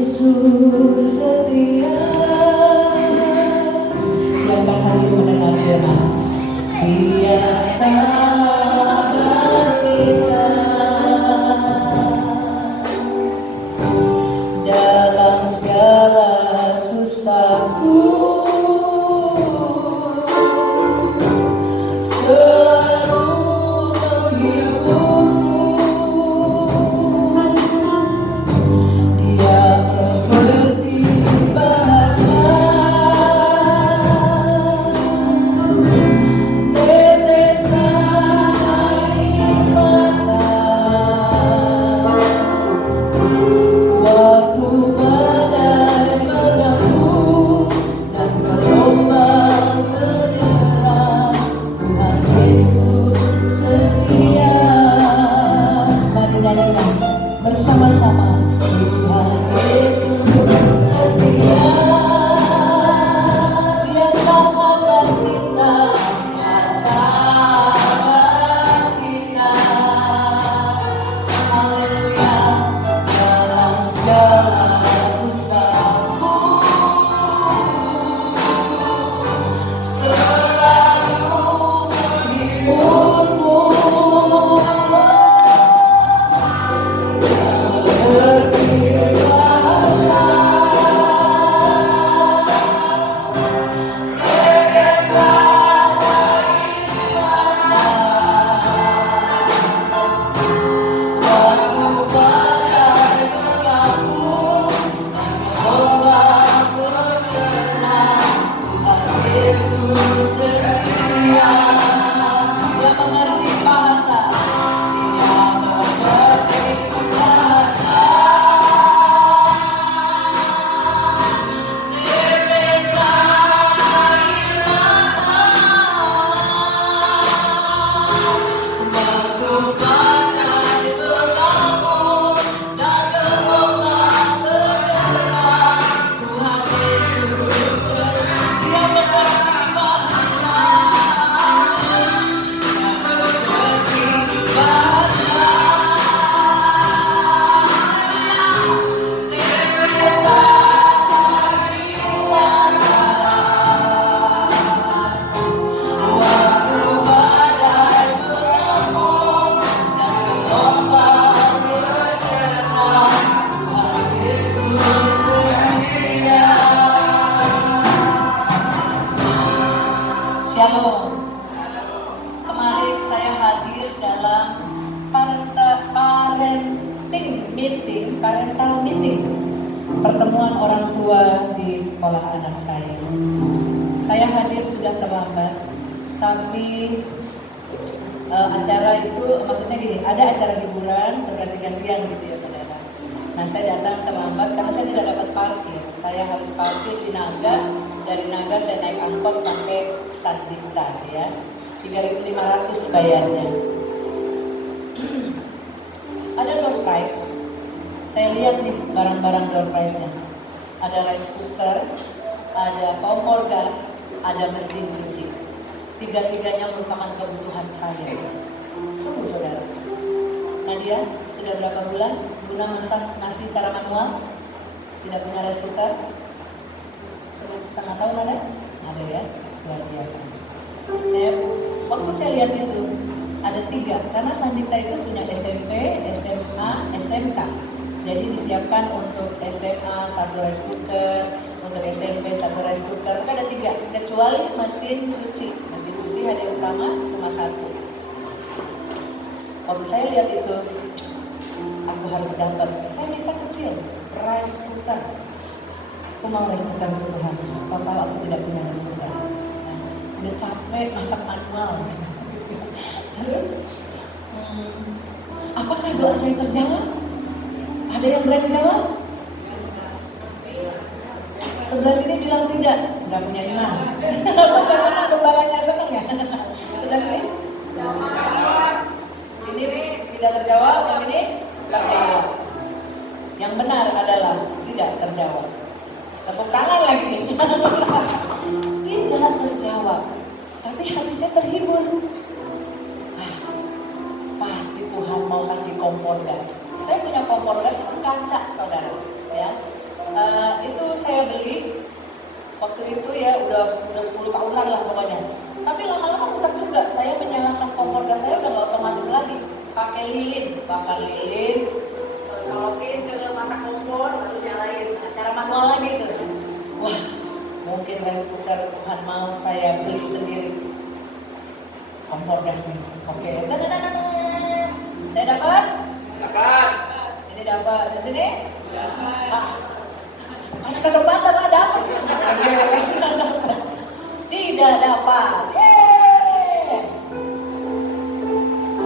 Yesus setia. Siapa hadir mendengar firman? Dia sahabat kita dalam segala susahku, selalu menghiburku. Dia mengerti bahasa tetesan air mata waktu badai mengganggu dan gelombang menyerang. Tuhan Yesus setia. Mari nyanyikan bersama-sama. Tuhan Yesus setia, Dia sahabat kita, Dia sahabat kita. Haleluya. Dalam segala susahku, selalu menghiburku. Yesus setia. Dia mengerti bahasa, Dia mengerti bahasa tetesan air mata waktu badai berlabuh dan gelombang menyerang. Tuhan Yesus Dia mengerti bahasa, Dia mengerti bahasa tetesan air mata waktu badai berlabuh dan gelombang menyerang. Tuhan Yesus setia. Shalom. Kemarin saya hadir dalam parental meeting, pertemuan orang tua di sekolah anak saya. Saya hadir sudah terlambat, tapi acara itu maksudnya gini, ada acara hiburan berganti-gantian gitu ya saudara. Nah saya datang terlambat karena saya tidak dapat parkir. Saya harus parkir di Naga. Dari Naga saya naik angkot sampai Sandikta ya. 3.500 bayarnya. Ada door prize. Saya lihat nih barang-barang door prize-nya. Ada rice cooker, ada kompor gas, ada mesin cuci. Tiga-tiganya merupakan kebutuhan saya. Sungguh saudara. Nadia, sudah berapa bulan guna masak nasi secara manual? Tidak punya rice cooker? Setengah tahun ada? Ada ya, luar biasa. Waktu saya lihat itu ada 3, karena Sandikta itu punya SMP, SMA, SMK. Jadi disiapkan untuk SMA 1 rice cooker, untuk SMP 1 rice cooker, ada 3, kecuali mesin cuci. Mesin cuci hadiah utama cuma 1. Waktu saya lihat itu, aku harus dapat. Saya minta kecil, rice cooker. Aku mau rice cooker itu Tuhan. Kau tahu aku tidak punya rice cooker. Udah capek masak manual. Terus, apakah doa saya terjawab? Ada yang berani jawab? Sebelah sini bilang tidak, nggak punya iman. Apakah senang gembalanya senang ya? Sebelah sini? Ini tidak terjawab, yang ini terjawab. Yang benar adalah tidak terjawab. Tepuk tangan lagi. Tidak terjawab, tapi hati saya terhibur. Pasti Tuhan mau kasih kompor gas. Saya punya kompor gas itu kaca, saudara. Ya, Itu saya beli waktu itu ya udah 10 tahunan lah pokoknya. Tapi lama-lama rusak juga. Saya menyalakan kompor gas saya udah nggak otomatis lagi. Pakai lilin, bakar lilin, colokin ke mata kompor lalu nyalain. Nah, cara manual lagi tuh. Wah, mungkin rice cooker Tuhan mau saya beli sendiri. Kompor gas nih. Oke, saya dapat. Sini dapat. Dan sini? Kasih kesempatan lah dapat. Tidak dapat.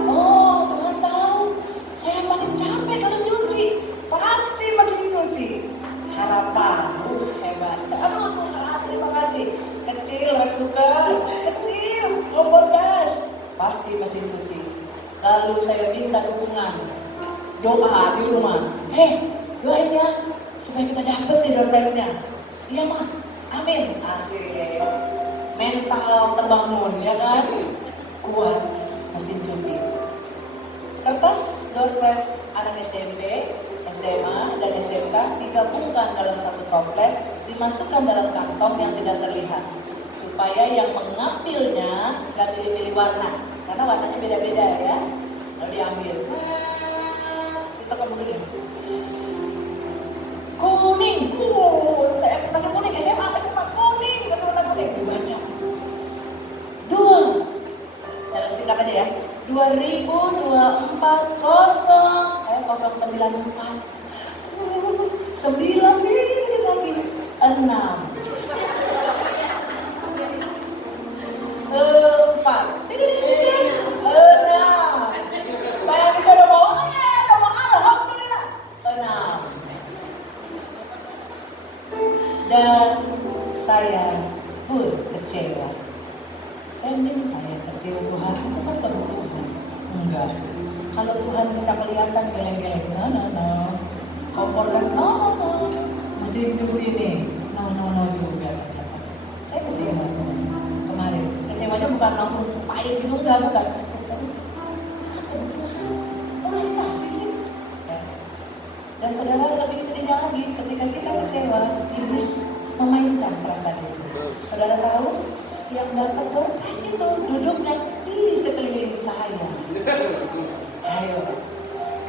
Oh, Tuhan tahu. Saya paling capek kalau nyuci. Pasti mesin cuci. Harapan. Hebat. Aduh, Tuhan, terima kasih. Kecil rice cooker, kecil kompor gas, pasti mesin cuci. Lalu saya minta dukungan, doa di rumah. Doain ya supaya kita dapat nih door prize-nya. Iya mah, amin. Asik. Mental terbangun ya kan? Kuat mesin cuci. Kertas door prize anak SMP, SMA, dan SMK digabungkan dalam satu toples, dimasukkan dalam kantong yang tidak terlihat supaya yang mengambilnya gak pilih-pilih warna karena warnanya beda-beda ya. Lalu diambil ditekan begini, kuning, saya kertasnya kuning, SMA kuning, betul warna kuning, dibaca saya singkat aja ya, 2024 saya 094 9 dikit lagi 6 4 ini bisa 6 bayar bisa udah mau alhamdulillah 6 dan saya pun kecewa. Saya minta ya kecil Tuhan itu kan kebutuhan enggak, kalau Tuhan bisa kelihatan geleng-geleng no kompor gas no mesin cuci nih no juga. Saya kecewa kemarin. Kecewanya bukan langsung pahit gitu, bukan. Dikasih sih. Ya. Dan saudara lebih sedihnya lagi ketika kita kecewa, iblis memainkan perasaan itu. Saudara tahu yang dapat door prize itu duduknya di sekeliling saya. Ayo.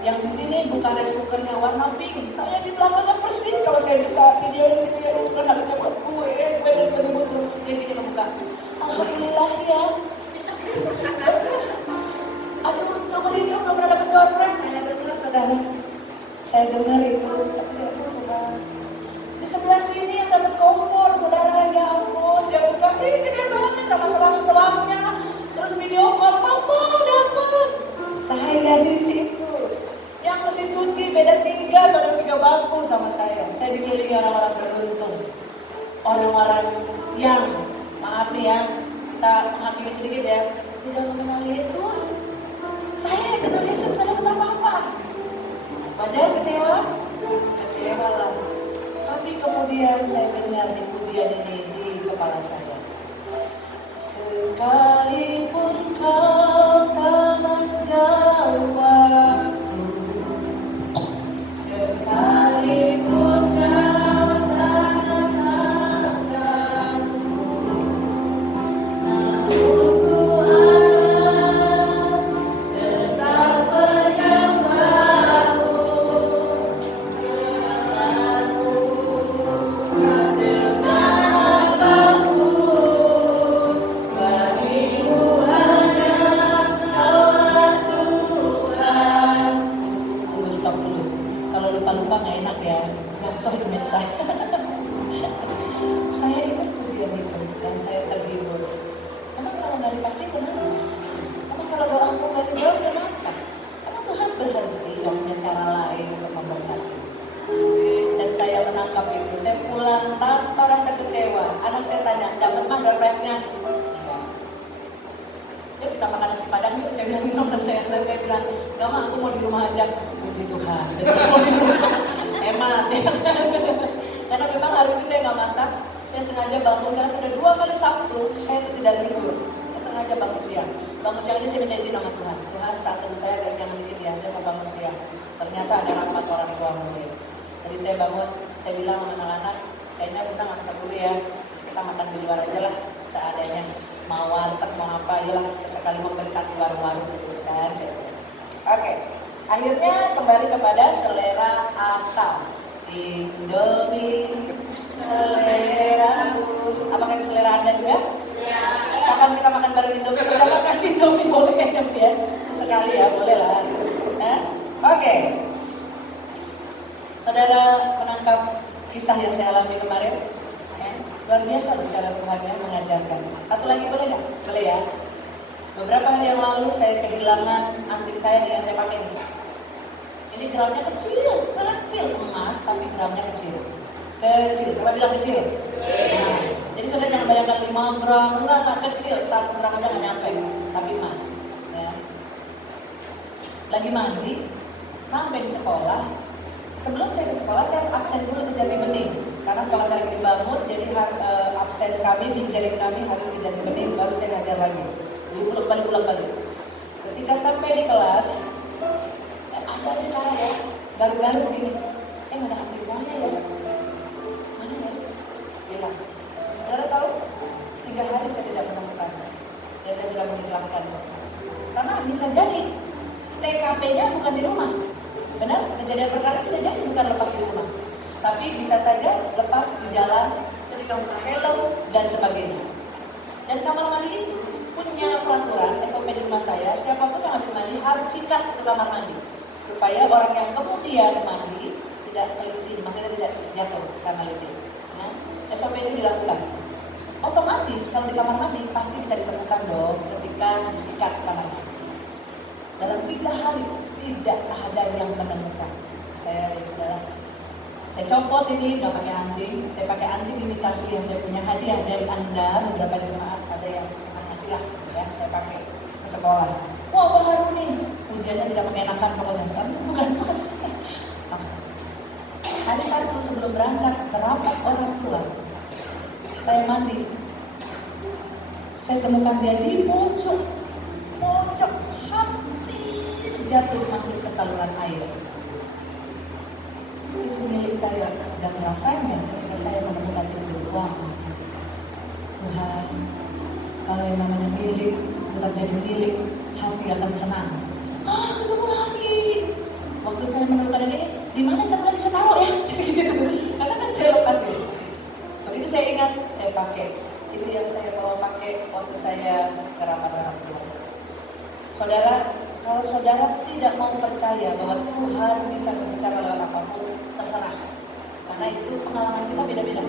Yang di sini bukan rice cookernya warna pink, saya di belakangnya persis. Kalau saya bisa videoin gitu ya, itu kan harusnya buat kue dan betul dia bikin buka. Alhamdulillah ya. Aduh, sama dia belum pernah dapat door prize. Saya dengar saudara, saya dengar itu, tapi saya Tuhan. Di sebelah sini yang dapat kompor, saudara, ya ampun, dia buka, gede banget sama selang-selangnya. Terus video call, papa dapat. Saya di situ. Yang mesin cuci beda 3, saudara 3 bangku sama saya. Saya dikelilingi orang-orang beruntung. Orang-orang yang, maaf nih ya, kita menghakimi sedikit ya, tidak mengenal Yesus. Saya yang kenal Yesus pada apa-apa. Wajar kecewa? Kecewa lah. Tapi kemudian saya dengar di pujian ini di kepala saya. Sekalipun kau tak menjawabku, sekalipun kau tak memaksaku, namun ku akan tetap menyembahmu. Lupa nggak enak ya, jatuh itu saya. Saya ingat pujian itu dan saya terhibur. Emang kalau nggak dikasih kenapa? Emang kalau doaku nggak dijawab kenapa? Emang Tuhan berhenti nggak punya cara lain untuk memberkati? Dan saya menangkap itu. Saya pulang tanpa rasa kecewa. Anak saya tanya, dapat mah door prize-nya? Yuk kita makan nasi padang yuk. Saya bilang gitu dan saya bilang, gak mah aku mau di rumah aja. Puji Tuhan, saya mau di rumah. Hemat ya. Karena memang hari itu saya nggak masak. Saya sengaja bangun karena sudah 2 kali Sabtu saya itu tidak libur. Saya sengaja bangun siang. Bangun siang ini saya minta izin sama Tuhan. Tuhan saat itu saya agak siang dikit ya, saya mau bangun siang. Ternyata ada rapat orang tua murid. Jadi saya bangun saya bilang sama anak-anak, kayaknya Bunda nggak bisa dulu ya, kita makan di luar aja lah seadanya, mau warteg mau apa ya lah, sesekali memberkati warung-warung gitu kan. Oke, akhirnya kembali kepada selera asal. Indomie seleraku. Apakah itu selera Anda juga? Ya. Kapan kita makan bareng Indomie? Pertama kasih Indomie boleh kayaknya ya, sesekali ya, boleh lah. Oke. Saudara menangkap kisah yang saya alami kemarin? Luar biasa bicara Tuhan yang mengajarkan. Satu lagi boleh nggak? Boleh ya. Beberapa hari yang lalu saya kehilangan anting saya yang saya pakai ini. Ini gramnya kecil emas, tapi gramnya kecil. Coba bilang kecil. Nah, jadi saudara jangan bayangkan 5 gram, enggak kecil, 1 gram aja nggak nyampe, tapi emas. Ya. Lagi mandi, sampai di sekolah. Sebelum saya ke sekolah, saya absen dulu ke Jatibening. Karena sekolah saya lagi dibangun, jadi absen kami, pinjarin kami harus ke Jatibening, baru saya ngajar lagi. Jadi ulang-balik. Ketika sampai di kelas, ada aja cara ya, garu-garu begini. Mana anting saya ya? Mana ya? Hilang. Saudara tahu? 3 hari saya tidak menemukan. Dan saya sudah menjelaskan. Karena bisa jadi TKP-nya bukan di rumah. Benar? Kejadian perkara bisa jadi bukan lepas di rumah. Tapi bisa saja lepas di jalan, ketika buka helm, dan sebagainya. Dan kamar mandi itu punya peraturan SOP di rumah saya, siapapun yang habis mandi harus sikat ke kamar mandi. Supaya orang yang kemudian mandi tidak licin, maksudnya tidak jatuh karena licin. Nah, SOP itu dilakukan. Otomatis kalau di kamar mandi pasti bisa ditemukan dong ketika disikat kamar mandi. Dalam 3 hari tidak ada yang menemukan. Saya copot ini, nggak pakai anting. Saya pakai anting imitasi yang saya punya hadiah dari Anda, beberapa jemaat ada yang ngasih lah, ya saya pakai ke sekolah. Wah baru nih, ujiannya tidak mengenakan pokoknya, kan bukan mas. Hari Sabtu sebelum berangkat ke rapat orang tua, saya mandi. Saya temukan dia di pojok hampir jatuh masuk ke saluran air. Itu milik saya dan rasanya ketika saya menemukan itu, wah Tuhan, kalau yang namanya milik tetap jadi milik, hati akan senang. Ketemu lagi. Waktu saya menemukan ini, di mana satu lagi saya taruh ya? Gitu. Karena kan saya lepas gitu. Begitu saya ingat, saya pakai. Itu yang saya bawa pakai waktu saya ke rapat orang tua. Saudara, kalau saudara tidak mau percaya bahwa Tuhan bisa berbicara lewat apapun, terserah. Karena itu pengalaman kita beda-beda.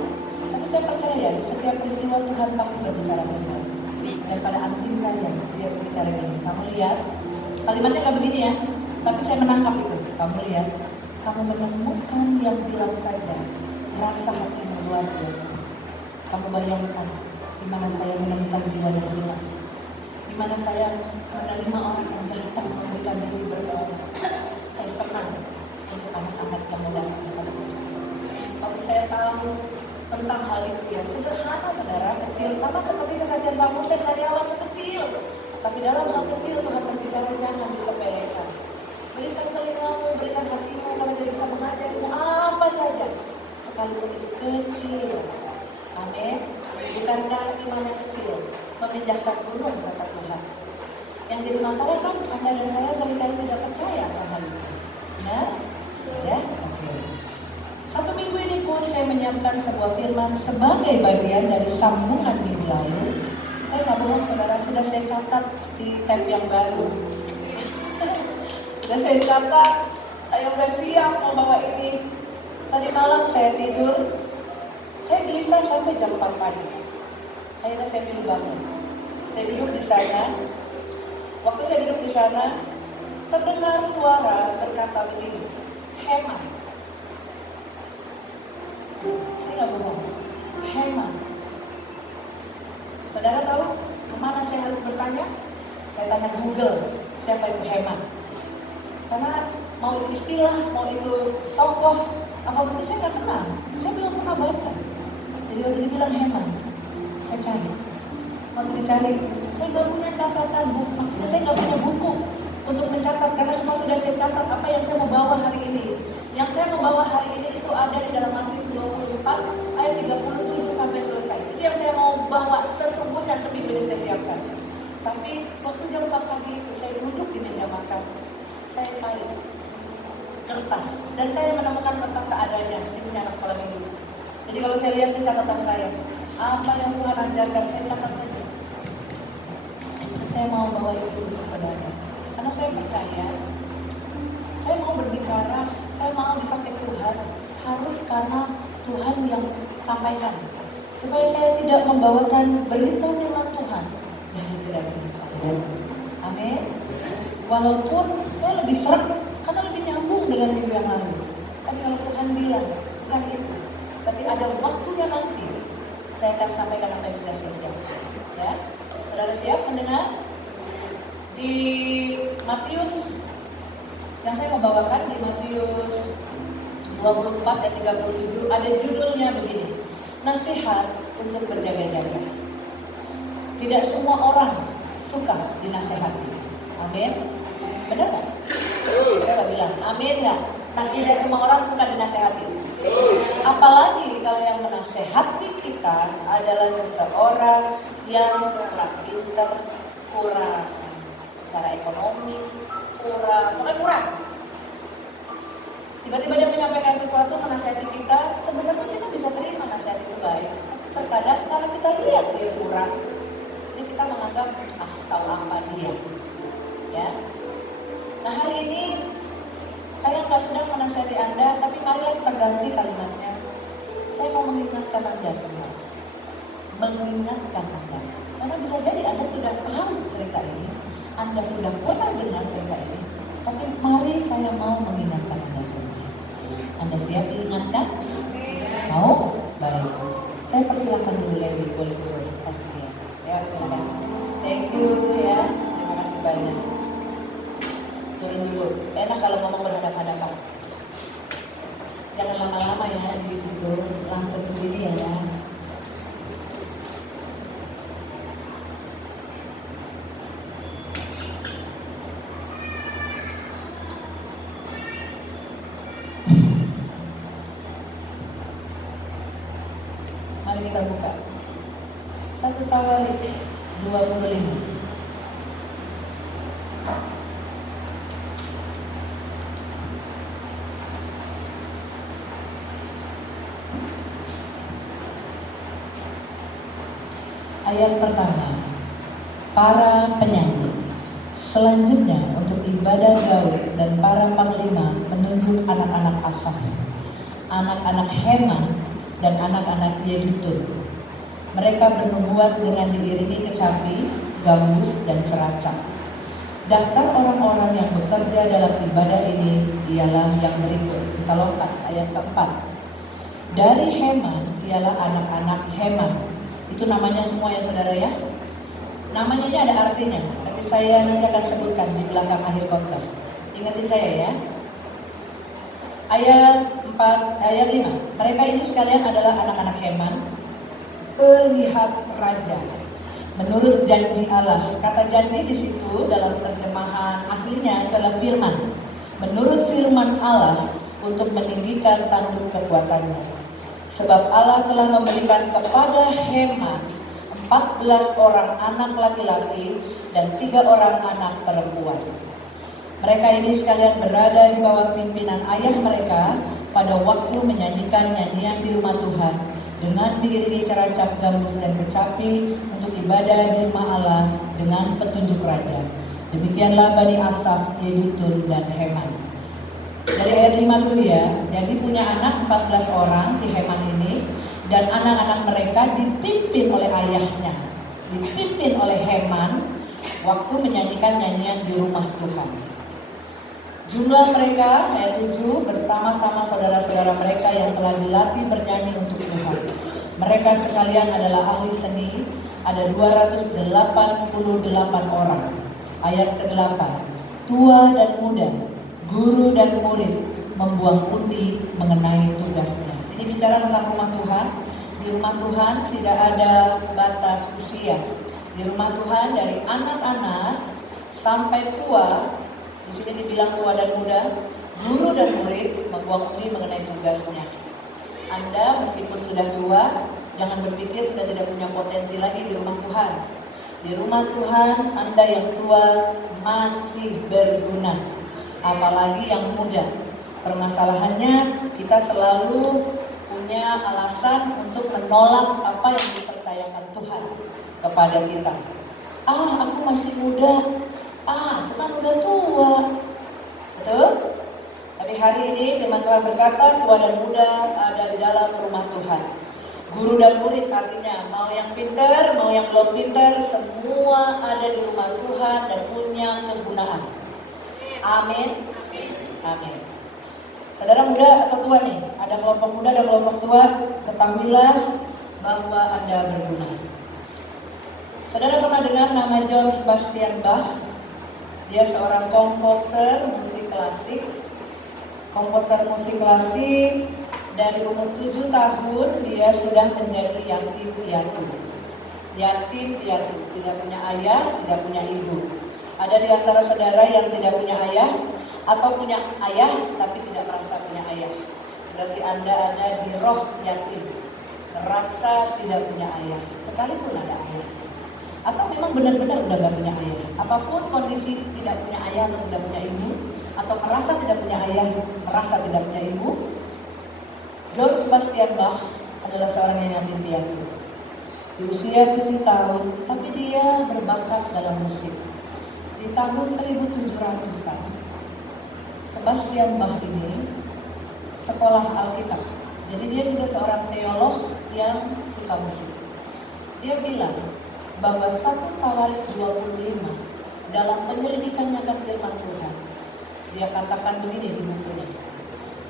Tapi saya percaya di setiap peristiwa Tuhan pasti berbicara sesuatu. Dan pada anting saya, dia berbicara begini. Kamu lihat, kalimatnya nggak begini ya, tapi saya menangkap itu. Kamu lihat, kamu menemukan yang bilang saja, rasa hatimu luar biasa. Kamu bayangkan, di mana saya menemukan jiwa yang hilang. Di mana saya menerima orang yang datang memberikan diri bertobat. Saya senang untuk anak-anak yang datang kepada Tuhan. Waktu saya tahu tentang hal itu yang sederhana, saudara, kecil, sama seperti kesajian bangun teh sariawan itu kecil. Tapi dalam hal kecil Tuhan berbicara, jangan disepelekan. Berikan telingamu, berikan hatimu, kalau dia bisa mengajarmu apa saja, sekalipun itu kecil. Amin. Bukankah iman yang kecil memindahkan gunung, kata Tuhan? Yang jadi masalah kan Anda dan saya seringkali tidak percaya hal itu. Nah, ya, oke. 1 minggu ini pun saya menyiapkan sebuah firman sebagai bagian dari sambungan minggu lalu. Saya nggak bohong, saudara, sudah saya catat di tab yang baru. Sudah saya catat, saya udah siap mau bawa ini. Tadi malam saya tidur, saya gelisah sampai jam 4 pagi. Akhirnya saya bangun. Saya duduk di sana. Waktu saya duduk di sana, terdengar suara berkata begini, hemat. Saya nggak bohong, hemat. Saudara tahu kemana saya harus bertanya? Saya tanya Google, siapa itu hemat? Karena mau itu istilah, mau itu tokoh, apa betul saya nggak kenal. Saya belum pernah baca. Jadi waktu dia bilang hemat, saya cari. Waktu dicari, saya nggak punya catatan buku. Maksudnya saya nggak punya buku untuk mencatat karena semua sudah saya catat apa yang saya mau bawa hari ini. Yang saya mau bawa hari ini itu ada di dalam Matius cari kertas, dan saya menemukan kertas seadanya. Ini punya anak sekolah minggu. Jadi kalau saya lihat di catatan saya, apa yang Tuhan ajarkan, saya catat saja. Saya mau bawa itu untuk saudara, karena saya percaya, saya mau berbicara, saya mau dipakai Tuhan, harus karena Tuhan yang sampaikan, supaya saya tidak membawakan berita firman Tuhan dari kedatangan saya. Amin. Walaupun saya lebih seret, karena lebih nyambung dengan minggu yang lalu. Tapi kalau Tuhan bilang, bukan itu. Tapi ada waktunya nanti, saya akan sampaikan apa yang sudah saya siapkan. Ya, saudara siap mendengar? Di Matius, yang saya mau bawakan di Matius 24 ayat 37, ada judulnya begini, nasihat untuk berjaga-jaga. Tidak semua orang suka dinasehati. Amin. Benar gak? Saya bilang, amin gak? Tidak semua orang suka dinasehati. Apalagi kalau yang menasehati kita adalah seseorang yang kurang pintar, kurang secara ekonomi, kurang. Tiba-tiba dia menyampaikan sesuatu, menasehati kita, sebenarnya kita bisa terima nasihat itu baik. Tapi terkadang kalau kita lihat dia kurang, jadi kita menganggap, tahu apa dia. Ya. Nah hari ini saya nggak sedang menasihati Anda, tapi marilah kita ganti kalimatnya. Saya mau mengingatkan Anda semua, mengingatkan Anda, karena bisa jadi Anda sudah tahu cerita ini, Anda sudah pernah dengar cerita ini, tapi mari saya mau mengingatkan Anda semua. Anda siap diingatkan? Mau? Baik. Saya persilakan dulu Lady, boleh turun. Kasih ya. Ya silakan. Thank you ya. Terima kasih banyak. Turun dulu. Enak kalau ngomong berhadapan-hadapan. Jangan lama-lama ya di situ, langsung ke sini ya. Mari kita buka 1 Tawarik 25. Ayat pertama, para penyanyi. Selanjutnya untuk ibadah Daud dan para panglima menunjuk anak-anak Asaf, anak-anak Heman dan anak-anak Yedutun. Mereka bernubuat dengan diiringi kecapi, gambus dan ceracak. Daftar orang-orang yang bekerja dalam ibadah ini ialah yang berikut. Kita lompat ayat keempat. Dari Heman ialah anak-anak Heman. Itu namanya semua ya saudara ya. Namanya ini ada artinya, tapi saya nanti akan sebutkan di belakang akhir khotbah. Ingatin saya ya. Ayat 5. Mereka ini sekalian adalah anak-anak Heman, pelihat raja. Menurut janji Allah, kata janji di situ dalam terjemahan aslinya adalah firman. Menurut firman Allah untuk meninggikan tanduk kekuatannya. Sebab Allah telah memberikan kepada Heman 14 orang anak laki-laki dan 3 orang anak perempuan. Mereka ini sekalian berada di bawah pimpinan ayah mereka pada waktu menyanyikan nyanyian di rumah Tuhan dengan diiringi ceracap, gambus dan kecapi untuk ibadah di rumah Allah dengan petunjuk raja. Demikianlah Bani Asaf, Yedutun dan Heman. Dari ayat 5 dulu ya. Jadi punya anak 14 orang si Heman ini, dan anak-anak mereka dipimpin oleh ayahnya, dipimpin oleh Heman waktu menyanyikan nyanyian di rumah Tuhan. Jumlah mereka ayat 7 bersama-sama saudara-saudara mereka yang telah dilatih bernyanyi untuk Tuhan. Mereka sekalian adalah ahli seni, ada 288 orang. Ayat ke-8, tua dan muda, guru dan murid membuang undi mengenai tugasnya. Ini bicara tentang rumah Tuhan. Di rumah Tuhan tidak ada batas usia. Di rumah Tuhan dari anak-anak sampai tua, di sini dibilang tua dan muda, guru dan murid membuang undi mengenai tugasnya. Anda meskipun sudah tua, jangan berpikir sudah tidak punya potensi lagi di rumah Tuhan. Di rumah Tuhan, Anda yang tua masih berguna. apalagi yang muda. Permasalahannya kita selalu punya alasan untuk menolak apa yang dipercayakan Tuhan kepada kita. Aku masih muda, aku kan udah tua. Betul? Tapi hari ini firman Tuhan berkata, tua dan muda ada di dalam rumah Tuhan. Guru dan murid, artinya mau yang pintar, mau yang belum pintar, semua ada di rumah Tuhan dan punya kegunaan. Amin. Amin. Saudara muda atau tua nih, ada kelompok muda, ada kelompok tua, ketahuilah bahwa Anda berguna. Saudara pernah dengar nama John Sebastian Bach? Dia seorang komposer musik klasik. Komposer musik klasik, dari umur 7 tahun dia sudah menjadi yatim piatu. Yatim piatu, tidak punya ayah, tidak punya ibu. Ada di antara saudara yang tidak punya ayah atau punya ayah tapi tidak merasa punya ayah. Berarti Anda ada di roh yatim, merasa tidak punya ayah sekalipun ada ayah. Atau memang benar-benar udah gak punya ayah. Apapun kondisi tidak punya ayah atau tidak punya ibu, atau merasa tidak punya ayah, merasa tidak punya ibu, John Sebastian Bach adalah seorang yang yatim piatu. Di usia 7 tahun, tapi dia berbakat dalam musik. Di tahun 1700-an, Sebastian Bach ini sekolah Alkitab. Jadi dia juga seorang teolog yang suka musik. Dia bilang bahwa 1 Tawarik 25 dalam penyelidikannya akan firman Tuhan, dia katakan begini di bukunya,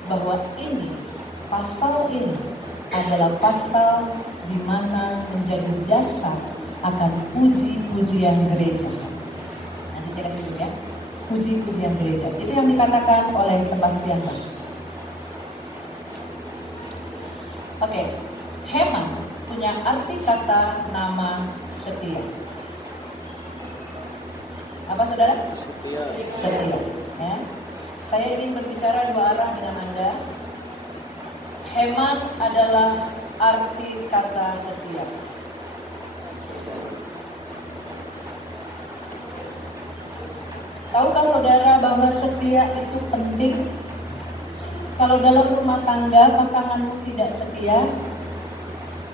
bahwa ini, pasal ini adalah pasal di mana menjadi dasar akan puji-pujian gereja. Nanti saya kasih dulu ya, puji-pujian gereja. Itu yang dikatakan oleh Sebastian Bach. Oke, Heman punya arti kata nama setia. Apa saudara? Setia. Setia. Ya. Saya ingin berbicara dua arah dengan Anda. Heman adalah arti kata setia. Tahukah saudara bahwa setia itu penting? Kalau dalam rumah tangga pasanganmu tidak setia,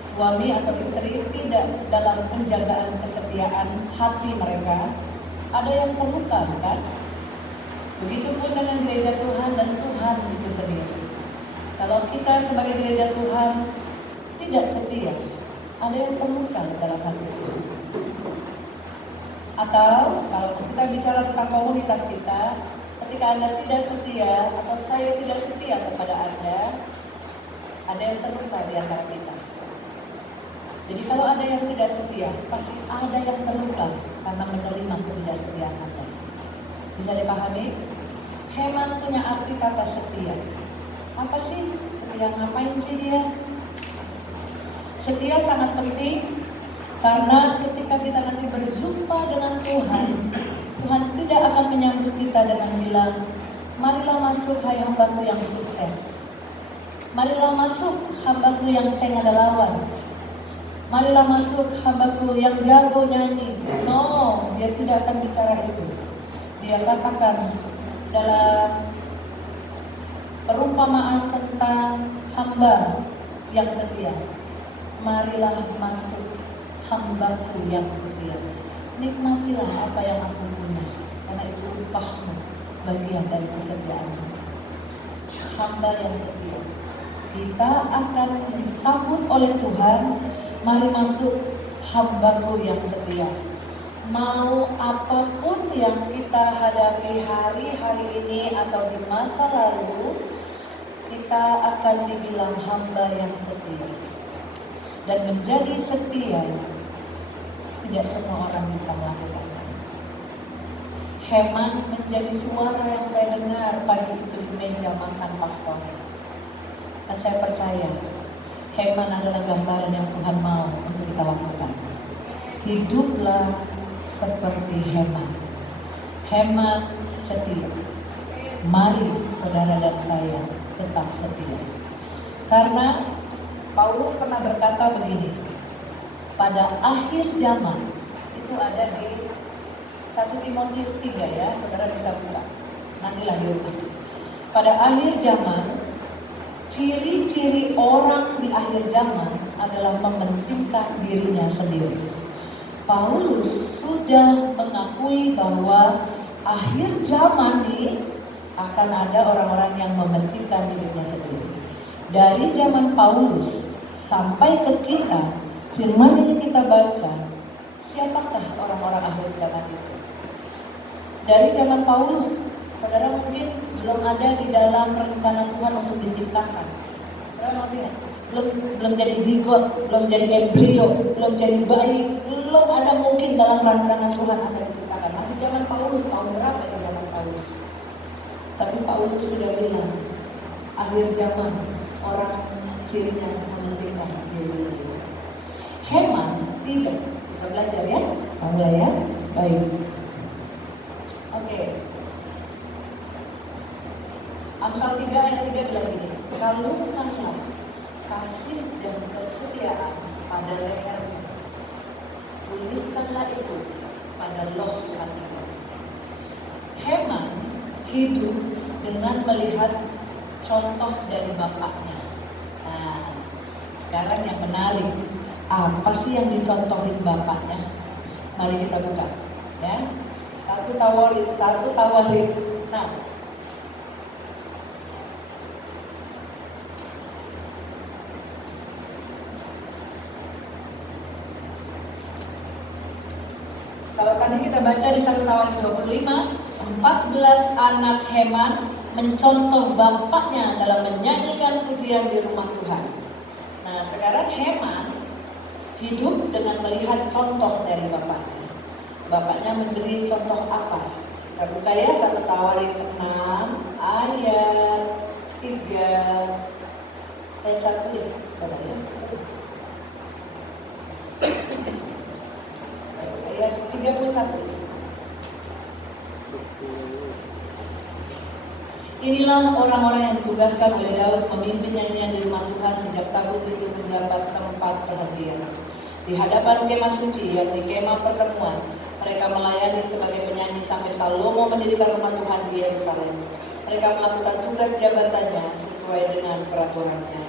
suami atau istri tidak dalam penjagaan kesetiaan hati mereka, ada yang terluka, kan? Begitupun dengan gereja Tuhan dan Tuhan itu sendiri. Kalau kita sebagai gereja Tuhan tidak setia, ada yang terluka dalam hati Tuhan. Atau kalau kita bicara tentang komunitas kita, ketika Anda tidak setia atau saya tidak setia kepada Anda, ada yang terluka di antara kita. Jadi kalau ada yang tidak setia, pasti ada yang terluka karena menerima ketidaksetiaan Anda. Bisa dipahami? Heman punya arti kata setia. Apa sih? Setia ngapain sih dia? Setia sangat penting karena ketika kita nanti berjumpa dengan Tuhan, Tuhan tidak akan menyambut kita dengan bilang, marilah masuk hai hambaku yang sukses. Marilah masuk hambaku yang senada lawan. Marilah masuk hambaku yang jago nyanyi. No, dia tidak akan bicara itu. Dia katakan dalam perumpamaan tentang hamba yang setia, marilah masuk hambaku yang setia. Nikmatilah apa yang aku punya, karena itu upahmu, bagian dari kesetiaanmu. Hamba yang setia, kita akan disambut oleh Tuhan. Mari masuk hambaku yang setia. Mau apapun yang kita hadapi hari-hari ini atau di masa lalu, kita akan dibilang hamba yang setia. Dan menjadi setia tidak semua orang bisa melakukannya. Heman menjadi suara yang saya dengar pagi itu di meja makan pastornya. Dan saya percaya Heman adalah gambaran yang Tuhan mau untuk kita lakukan. Hiduplah seperti Heman. Heman setia. Mari saudara dan saya tetap setia. Karena Paulus pernah berkata begini, pada akhir zaman, itu ada di 1 Timotius 3 ya, saudara bisa buka. nantilah di rumah. Pada akhir zaman, ciri-ciri orang di akhir zaman adalah mementingkan dirinya sendiri. Paulus sudah mengakui bahwa akhir zaman nih akan ada orang-orang yang mementingkan dirinya sendiri. Dari zaman Paulus sampai ke kita, firman ini kita baca, siapakah orang-orang akhir zaman itu? Dari zaman Paulus, saudara mungkin belum ada di dalam rencana Tuhan untuk diciptakan. Saudara ngerti nggak? Belum jadi zigot, belum jadi embrio, belum jadi bayi, belum ada mungkin dalam rancangan Tuhan Anda diciptakan. Masih zaman Paulus, tahun berapa di zaman Paulus? Tapi Paulus sudah bilang, akhir zaman orang cirinya mementingkan diri sendiri. Heman tidak. Kita belajar ya, mulai ya. Baik. Oke. Amsal 3 ayat 3 bilang gini, kalungkanlah kasih dan kesetiaan pada lehermu, tuliskanlah itu pada loh hatimu. Heman hidup dengan melihat contoh dari bapaknya. Nah, sekarang yang menarik, apa sih yang dicontohin bapaknya? Mari kita buka, ya. 1 Tawarik 6. Kalau tadi kita baca di 1 Tawarik 25, 14 anak Heman mencontoh bapaknya dalam menyanyikan pujian di rumah Tuhan. Nah, sekarang Heman hidup dengan melihat contoh dari bapaknya. Bapaknya memberi contoh apa? Kita buka ya 1 Tawarik 6 ayat 3 ayat 1 ya. Coba ya. Ayat 31. Inilah orang-orang yang ditugaskan oleh Daud memimpin nyanyian di rumah Tuhan sejak tahun itu mendapat tempat perhentian. Di hadapan kemah suci, yakni kemah pertemuan, mereka melayani sebagai penyanyi sampai Salomo mendirikan rumah Tuhan di Yerusalem. Mereka melakukan tugas jabatannya sesuai dengan peraturannya.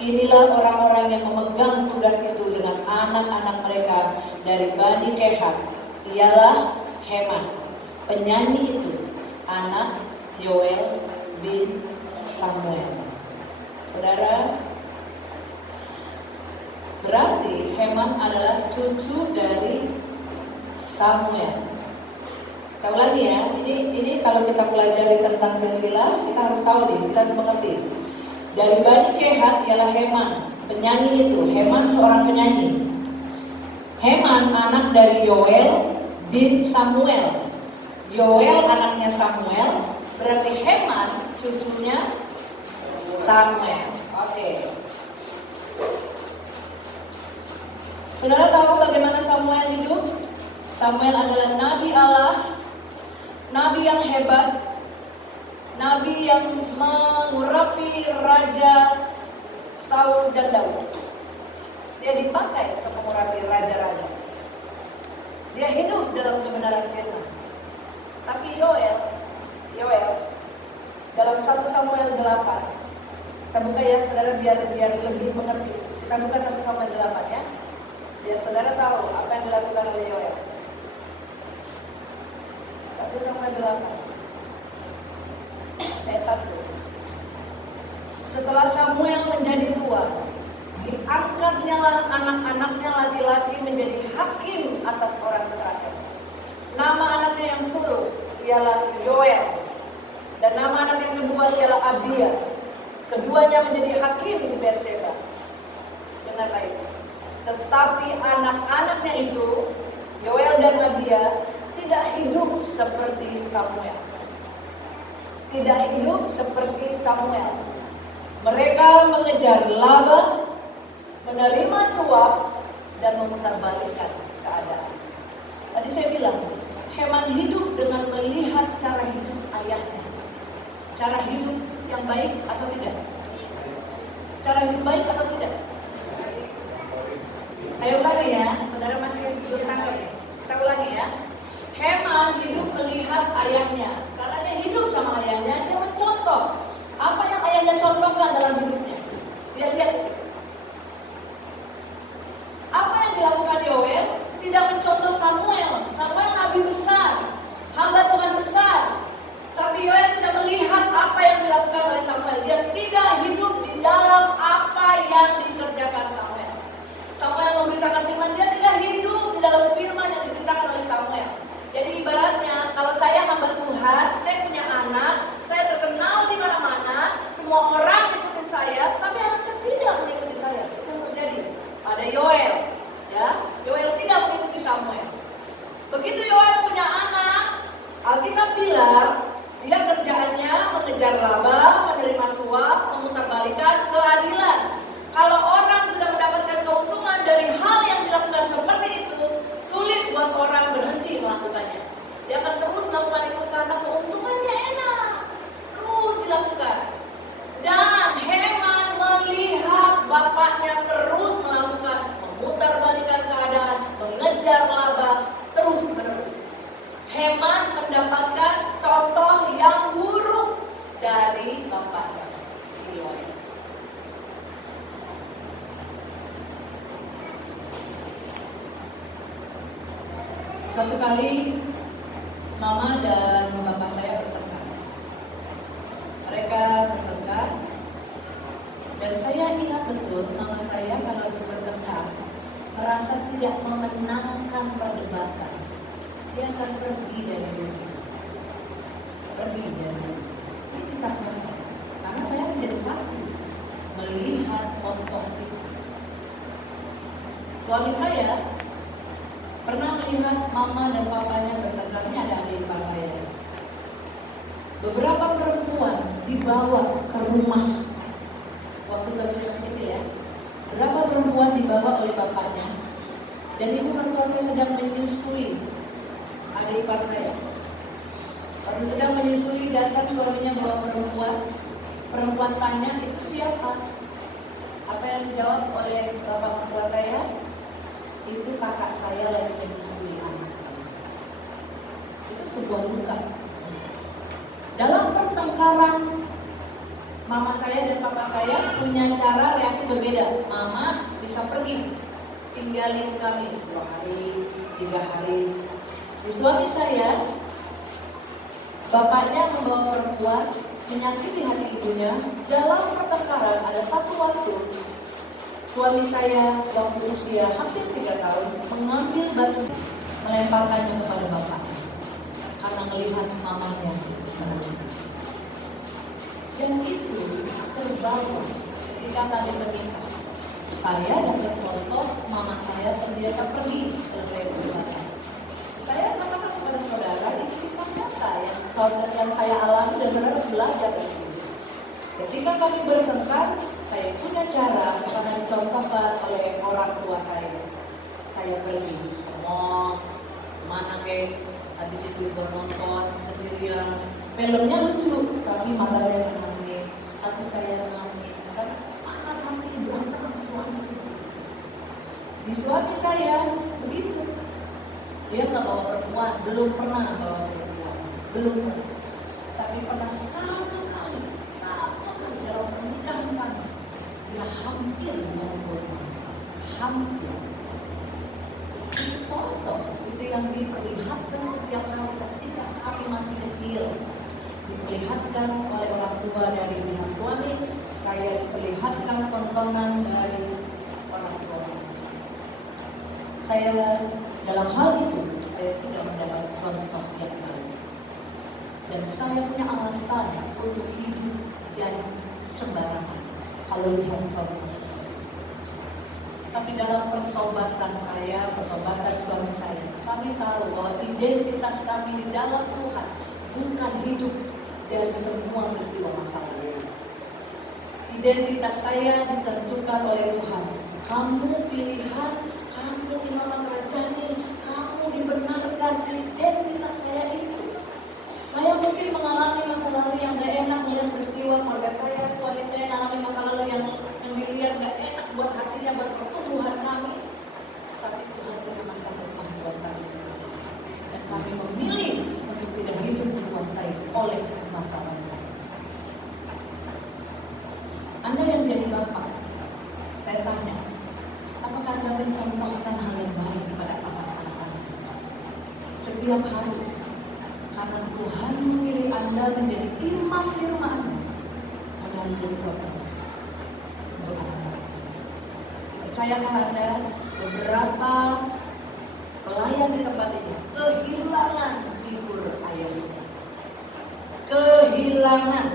Inilah orang-orang yang memegang tugas itu dengan anak-anak mereka dari Bani Kehat, ialah Heman. Penyanyi itu anak Yoel bin Samuel. Saudara, berarti Heman adalah cucu dari Samuel. Kita ulangi ya, ini kalau kita pelajari tentang silsilah, kita harus tahu nih, kita harus mengerti. Dari Bani Kehat ialah Heman, penyanyi itu. Heman seorang penyanyi. Heman anak dari Yoel bin Samuel. Yoel anaknya Samuel, berarti Heman cucunya Samuel. Oke. Saudara tahu bagaimana Samuel hidup? Samuel adalah nabi Allah, nabi yang hebat, nabi yang mengurapi Raja Saul dan Daud. Dia dipakai untuk mengurapi raja-raja. Dia hidup dalam kebenaran firman. Tapi Yoel dalam 1 Samuel 8, kita buka ya saudara biar lebih mengerti. Kita buka 1 Samuel 8 ya, biar saudara tahu apa yang dilakukan oleh Yoel. 1 Samuel 8 ayat 1. Setelah Samuel menjadi tua, diangkatnya anak-anaknya laki-laki menjadi hakim atas orang Israel. Nama anaknya yang sulung ialah Yoel, dan nama anak yang kedua ialah Abia. Keduanya menjadi hakim di Berseba. Dengar baik. Tetapi anak-anaknya itu, Yoel dan Abia, tidak hidup seperti Samuel. Tidak hidup seperti Samuel. Mereka mengejar laba, menerima suap, dan memutarbalikkan keadaan. Tadi saya bilang, Heman hidup dengan melihat cara hidup ayahnya. Cara hidup yang baik atau tidak? Cara hidup baik atau tidak? Ayo ulangi ya, saudara masih belum tangkap ya. Kita ulangi ya. Heman hidup melihat ayahnya, karena dia hidup sama Suatu kali mama dan bapak saya bertengkar. Mereka bertengkar dan saya ingat betul mama saya kalau habis bertengkar merasa tidak memenangkan perdebatan. Dia akan pergi dari rumah. Pergi dari rumah. Ini kisah nyata. Karena saya menjadi saksi melihat contoh itu. Suami saya pernah melihat mama dan papanya bertengkarnya, ada adik ipar saya. Beberapa perempuan dibawa ke rumah waktu suami saya masih kecil ya. Beberapa perempuan dibawa oleh bapaknya dan ibu mertua saya sedang menyusui adik ipar saya. Waktu sedang menyusui datang suaminya bawa perempuan tanya itu siapa? Apa yang dijawab oleh bapak mertua saya? Itu kakak saya lagi menyusui anak. Itu sebuah luka. Dalam pertengkaran, mama saya dan papa saya punya cara reaksi berbeda. Mama bisa pergi, tinggalin kami 2 hari, 3 hari. Di suami saya, bapaknya membawa perempuan menyakiti hati ibunya. Dalam pertengkaran ada satu waktu suami saya waktu usia hampir 3 tahun mengambil batu melemparkannya kepada bapak karena melihat mamanya menangis. Dan itu terbawa ketika kami menikah. Saya dapat contoh mama saya terbiasa pergi selesai perdebatan. Saya katakan kepada saudara ini kisah nyata yang saya alami dan saudara harus belajar dari sini. Ketika kami bertengkar, saya punya cara karena dicontohkan oleh orang tua saya. Saya pergi, ngomong, mana kek, habis itu buat nonton sendirian. Filmnya lucu, tapi mata saya menangis, hati saya menangis. Kan panas hati berantem sama suami. Di suami saya begitu. Dia nggak bawa perempuan, belum pernah bawa perempuan, belum pernah. Tapi pernah satu kali dalam pernikahan kami, dia hampir membunuh saya. Hampir. Itu contoh, itu yang diperlihatkan setiap kali ketika kami masih kecil. Diperlihatkan oleh orang tua dari pihak suami, saya diperlihatkan tontonan dari orang tua saya. Dalam hal itu, saya tidak mendapat contoh yang baik. Dan saya punya alasan untuk hidup jadi sembarangan kalau lihat contoh saya. Tapi dalam pertobatan saya, pertobatan suami saya, kami tahu bahwa identitas kami di dalam Tuhan bukan hidup dari semua peristiwa masa lalu. Identitas saya ditentukan oleh Tuhan. Kamu pilihan, kamu imam kerajaan, kamu dibenarkan. Identitas saya itu. Saya mungkin mengalami masa lalu yang gak enak melihat peristiwa keluarga saya, suami saya mengalami masa lalu yang dilihat gak enak buat hatinya, buat pertumbuhan kami. Tapi Tuhan punya masa depan buat kami. Dan kami memilih untuk tidak hidup dikuasai oleh masa lalu. Anda yang jadi bapak, saya tanya, apakah Anda mencontohkan hal yang baik kepada anak-anak Anda? Setiap hari. Karena Tuhan memilih Anda menjadi imam di rumah Anda. Anda harus jadi contoh untuk anak-anak. Percayakah Anda beberapa pelayan di tempat ini kehilangan figur ayahnya. Kehilangan.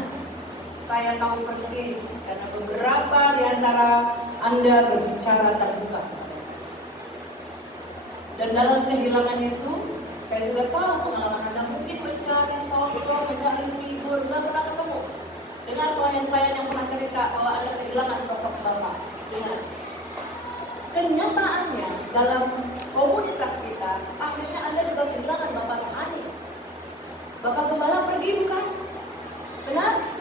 Saya tahu persis karena beberapa di antara Anda berbicara terbuka. Dan dalam kehilangan itu, saya juga tahu pengalaman Anda mungkin mencari sosok, mencari figur, nggak pernah ketemu. Dengar klien-klien yang pernah cerita bahwa Anda kehilangan sosok bapak. Dengar. Kenyataannya dalam komunitas kita, akhirnya Anda juga kehilangan bapak rohani. Bapak gembala pergi bukan? Benar?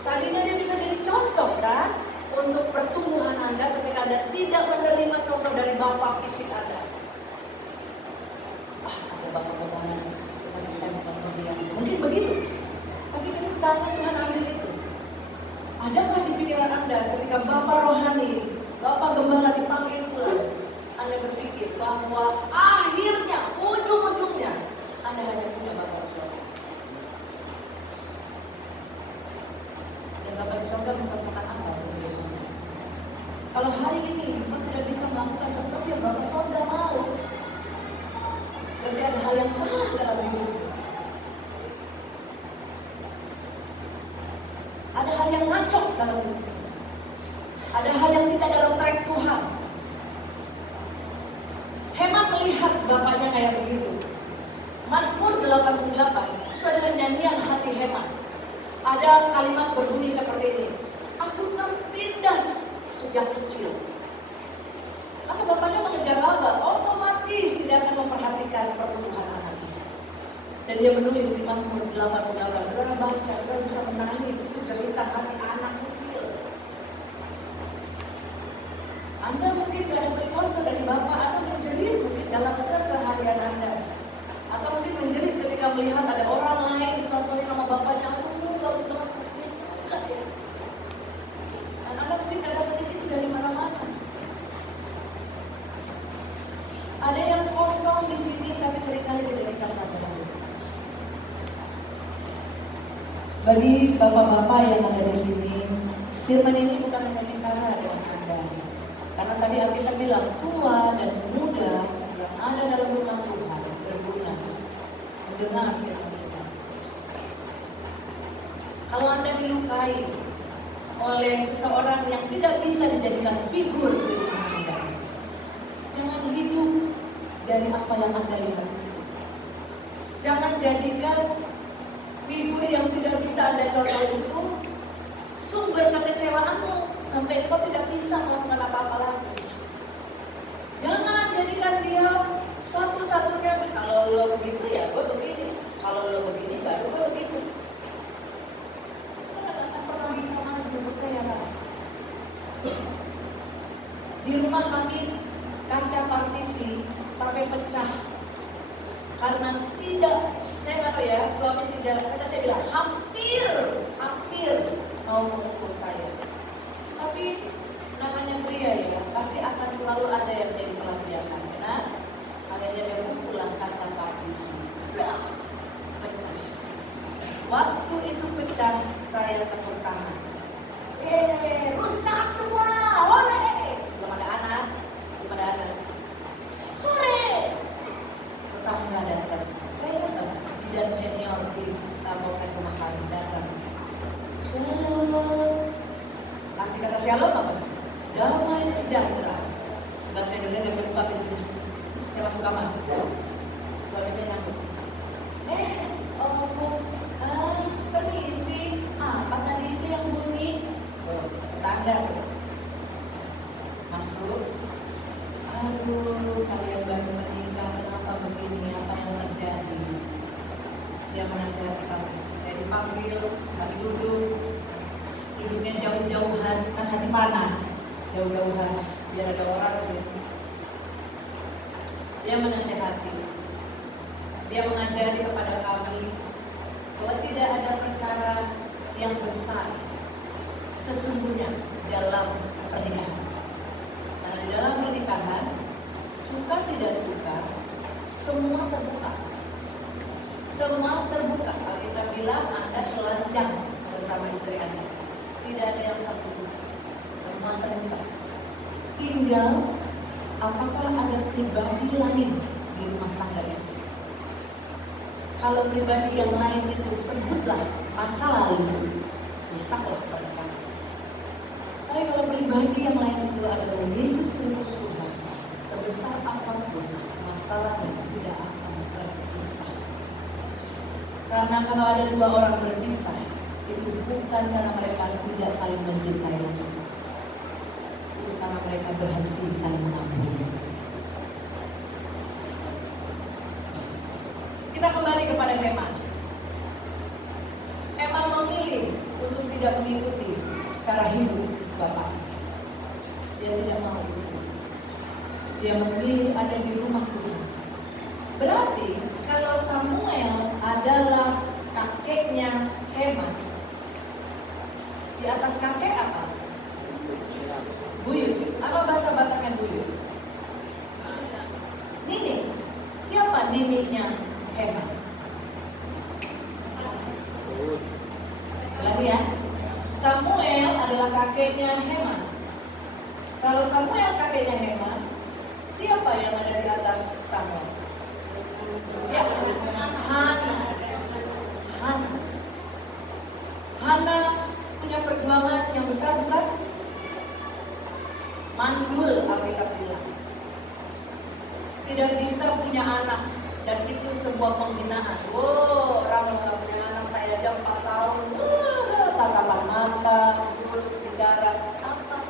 Tadinya dia bisa jadi contoh kan? Untuk pertumbuhan Anda ketika Anda tidak menerima contoh dari bapak fisik Anda. Ada bapak gembala, kita bisa mencontoh dia. Mungkin begitu. Tapi kenyataannya Tuhan ambil itu. Adakah di pikiran Anda ketika bapak rohani, bapak gembala dipanggil pulang, Anda berpikir bahwa akhirnya ujung-ujung Anda hanya punya Bapa di surga. Dan Bapa di surga mencontohkan apa untuk dirimu? Kalau hari ini engkau tidak bisa melakukan seperti yang Bapa surga mau, berarti ada hal yang salah dalam hidupmu. Ada hal yang ngacok dalam hidupmu. Ada hal yang tidak dalam track Tuhan. Heman melihat bapaknya kayak begitu. Mazmur 88 itu adalah nyanyian hati Heman. Ada kalimat berbunyi seperti ini. Aku tertindas sejak kecil. Karena bapaknya mengejar laba, otomatis tidak akan memperhatikan pertumbuhan anaknya. Dan dia menulis di Mazmur 88. Saudara baca, saudara bisa menangis. Itu cerita hati anak kecil. Anda mungkin gak dapat contoh dari Bapak, Anda menjerit mungkin dalam keseharian Anda. Atau mungkin menjerit ketika melihat ada orang lain dicontohin sama Bapaknya, aku bagus banget. Dan Anda mungkin gak dapat itu dari mana-mana. Ada yang kosong di sini tapi seringkali tidak kita sadari. Bagi bapak-bapak yang ada di sini, firman ini bukan hanya bicara dengan Anda. Karena tadi Alkitab bilang tua dan muda yang ada dalam rumah Tuhan berguna mendengar firman Tuhan. Kalau Anda dilukai oleh seseorang yang tidak bisa dijadikan figur di rumah Anda, jangan hidup dari apa yang Anda lihat. Jangan jadikan figur yang tidak bisa Anda contoh itu sumber kekecewaanmu sampai kau tidak bisa melakukan apa-apa lagi. Jangan jadikan dia satu-satunya. Kalau lo begitu ya gue begini. Kalau lo begini baru gue begitu. Saudara tak akan pernah bisa maju, percayalah. Di rumah kami kaca partisi sampai pecah karena tidak, saya nggak tahu ya, suami tidak, kata saya bilang hampir mau memukul saya. Tapi namanya pria ya, pasti akan selalu ada yang jadi pelampiasan. Benar? Akhirnya dia pukullah kaca partisi. Pecah. Waktu itu pecah, saya tepuk tangan. Rusak semua, oleh. Belum ada anak. Oleh. Tetangga datang. Saya dan senior di Polres rumah kami datang. Shalom. Arti kata shalom apa? Damai sejahtera. Enggak, saya dengar, saya buka pintunya. Saya masuk kamar. Suami saya nyambut. Permisi. Apa tadi itu yang bunyi? Tetangga tuh. Masuk. Aduh, kalian baru menikah, kenapa begini? Apa yang terjadi? Dia menasihati kami. Saya dipanggil, kami duduk. Duduknya jauh-jauhan, kan hati panas. Jauh-jauhan, biar ada orang gitu. Dia menasihati. Dia mengajari kepada kami bahwa tidak ada perkara yang besar sesungguhnya dalam pernikahan. Karena di dalam pernikahan, suka tidak suka, semua terbuka. Semua terbuka. Kalau kita bilang Anda telanjang bersama istri Anda, tidak ada yang terbuka. Semua terbuka. Tinggal apakah ada pribadi lain di rumah tangga itu. Kalau pribadi yang lain itu sebutlah masa lalu, bisaklah pada kami. Tapi kalau pribadi yang lain itu adalah Yesus Kristus Tuhan, sebesar apapun masalahnya tidak akan berpisah. Karena kalau ada dua orang berpisah, itu bukan karena mereka tidak saling mencintai lagi. Itu karena mereka berhenti saling mengampuni. Kita kembali kepada Heman. Heman memilih untuk tidak mengikuti cara hidup Bapak. Dia tidak mau. Dia memilih ada di rumah Tuhan. Berarti kalau Samuel adalah kakeknya Heman, di atas kakek apa? Buyut. Apa bahasa Bataknya buyut? Nini. Siapa nininya Heman? Samuel adalah kakeknya Heman. Kalau Samuel kakeknya Heman, siapa yang ada di atas Samuel? Ya, Hana punya perjuangan yang besar, bukan? Mandul, Alkitab bilang. Tidak bisa punya anak, dan itu sebuah penghinaan. Wow, orang yang gak punya anak, saya aja 4 tahun. Tatapan mata, mulut bicara, kapan.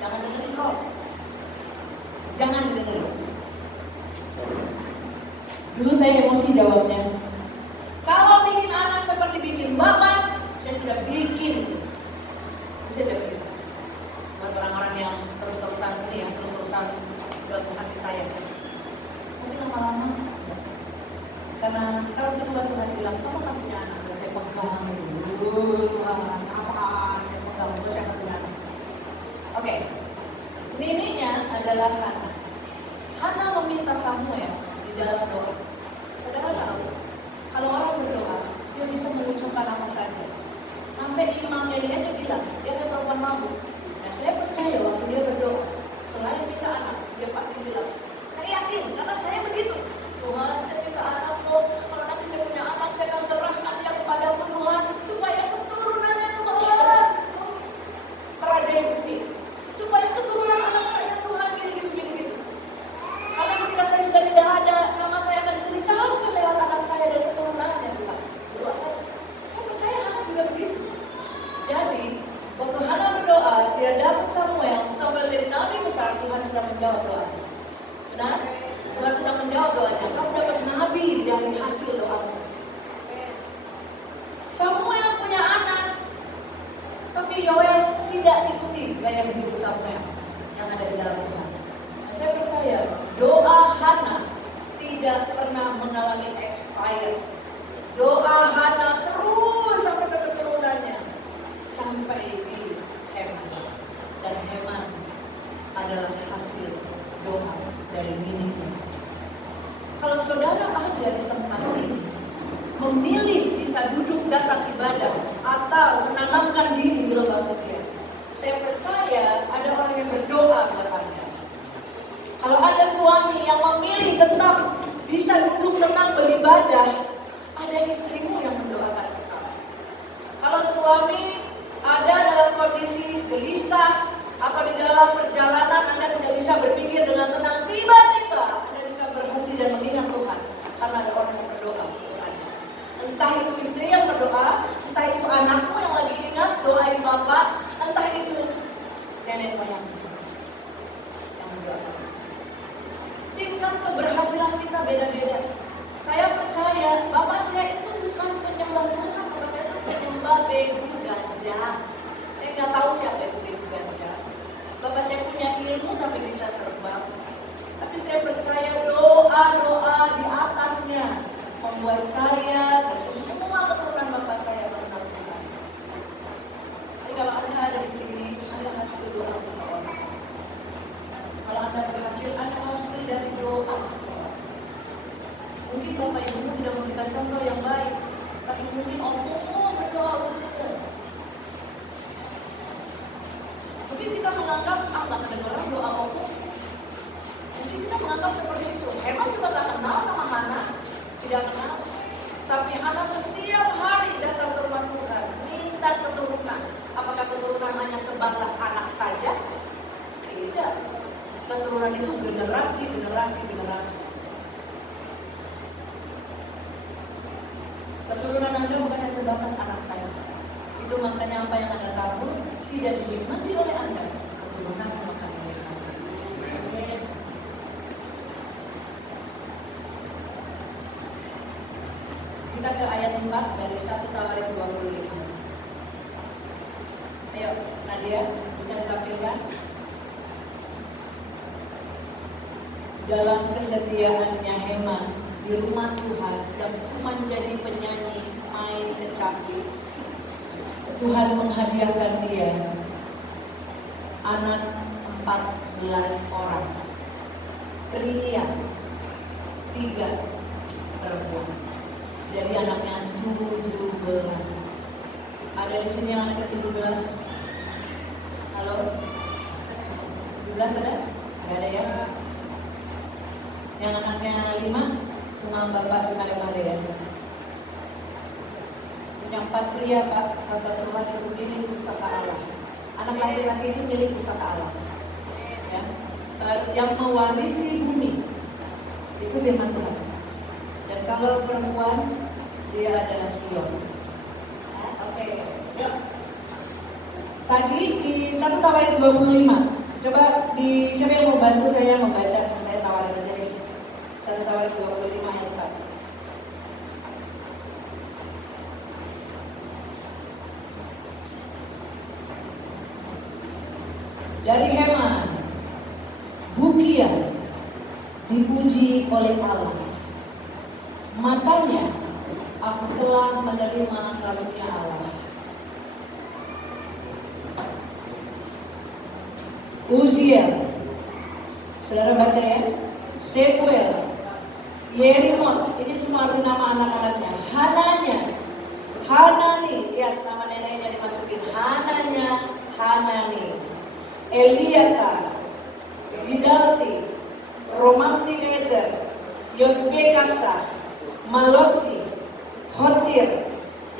Jangan dengerin Ros. Jangan dengerin. Dulu saya emosi jawabnya. Kalau bikin anak seperti bikin bapak, saya sudah bikin. Saya sudah bikin. Buat orang-orang yang terus-terusan ini, yang terus-terusan dalam hati saya. Tapi lama-lama, karena kalau kedua Tuhan bilang, kamu tak punya anak, saya pegang itu. Tuhan, apaan? Saya pegang, saya tak punya anak. Oke, nininya adalah Hana. Hana meminta Samuel di dalam doa. Saudara tahu, kalau orang berdoa, dia bisa mengucapkan apa saja. Sampai Imam Eli aja bilang, dia kan perempuan mabuk. Nah, saya percaya waktu dia berdoa, selain minta anak, dia pasti bilang, saya yakin, karena saya begitu. Tuhan, saya minta anak kok. Kalau nanti saya punya anak, saya akan serahkan dia kepadamu Tuhan, supaya keturunannya Tuhan merajai bumi. Supaya keturunan anak saya Tuhan gini. Karena ketika saya sudah tidak ada, nama saya akan diceritakan lewat anak saya dan keturunannya. Doa saya percaya Hana juga begitu. Jadi, waktu Hana berdoa, dia dapat Samuel jadi nabi besar, Tuhan sedang menjawab doanya. Benar? Tuhan sedang menjawab doanya. Kamu dapat nabi dari hasil doamu. Samuel punya anak, tapi Yoel tidak ikuti gaya hidup Samuel yang ada di dalam Tuhan. Nah, saya percaya doa Hana tidak pernah mengalami expired. Doa Hana terus sampai ke keturunannya, sampai di Heman. Dan Heman adalah hasil doa dari nininya. Kalau saudara ada di tempat ini, memilih bisa duduk datang ibadah atau menanamkan diri di lembah pujian, saya percaya ada orang yang berdoa buat Anda. Kalau ada suami yang memilih tetap bisa duduk tenang beribadah, ada istrimu yang mendoakan engkau. Kalau suami ada dalam kondisi gelisah atau di dalam perjalanan Anda tidak bisa berpikir dengan tenang, tiba-tiba Anda bisa berhenti dan mengingat Tuhan karena ada orang yang berdoa untuk Anda. Entah itu istri yang berdoa, entah itu anakmu yang lagi ingat doain bapak, entah itu nenek moyang yang berdoa. Tingkat keberhasilan kita beda-beda. Saya percaya bapak saya itu bukan penyembah Tuhan, bapak saya itu penyembah begu ganja. Saya nggak tahu siapa itu begu ganja. Bapak saya punya ilmu sampai bisa terbang. Tapi saya percaya doa di atasnya membuat saya dan semua keturunan bapak saya mengenal Tuhan. Jadi kalau Anda ada di sini, Anda hasil doa seseorang. Kalau Anda berhasil, Anda hasil dari doa seseorang. Mungkin bapak ibu tidak memberikan contoh yang baik, tapi mungkin omongmu berdoa untuk kita. Mungkin kita menganggap nggak kedengaran doa omong. Mungkin kita menganggap seperti itu. Heman juga tak kenal sama Hana, tidak kenal. Tapi Hana setiap hari datang ke rumah Tuhan, minta keturunan. Apakah keturunan hanya sebatas anak saja? Tidak. Keturunan itu generasi. Keturunan Anda bukan hanya sebatas anak saya. Itu makanya apa yang Anda tabur tidak dinikmati oleh Anda, keturunan yang akan dinikmati. Kita ke ayat 4 dari 1 Tawarik 25. Ayo, Nadia, bisa ditampilkan? Dalam kesetiaannya Heman di rumah Tuhan yang cuma jadi penyanyi main kecapi, Tuhan menghadiahkan dia anak 14 orang, pria 3 perempuan. Jadi anaknya 17. Ada di sini yang anaknya 17? Halo? 17 ada? Gak ada ya? Yang anaknya 5? Cuma bapak semare-mare ya? Punya 4 pria Pak, kata Tuhan itu milik pusaka Allah. Anak laki-laki itu milik pusaka Allah ya? Yang mewarisi bumi itu firman Tuhan. Dan kalau perempuan, dia adalah Sion. Oke. Yuk. Tadi di 1 Tawarik 25. Coba di siapa yang mau bantu saya membaca? Saya tawarin aja nih. 1 Tawarik 25 ayat 4. Dari Heman, Bukia dipuji oleh Allah. Matanya, aku telah menerima karunia Allah. Uziel, saudara baca ya. Sepuel, Yerimot, ini semua arti nama anak-anaknya. Hananya, Hanani, lihat nama neneknya dimasukin. Hananya, Hanani, Eliata, Gidalti, Romantinezer, Yosbekasa, Maloti, Hotir,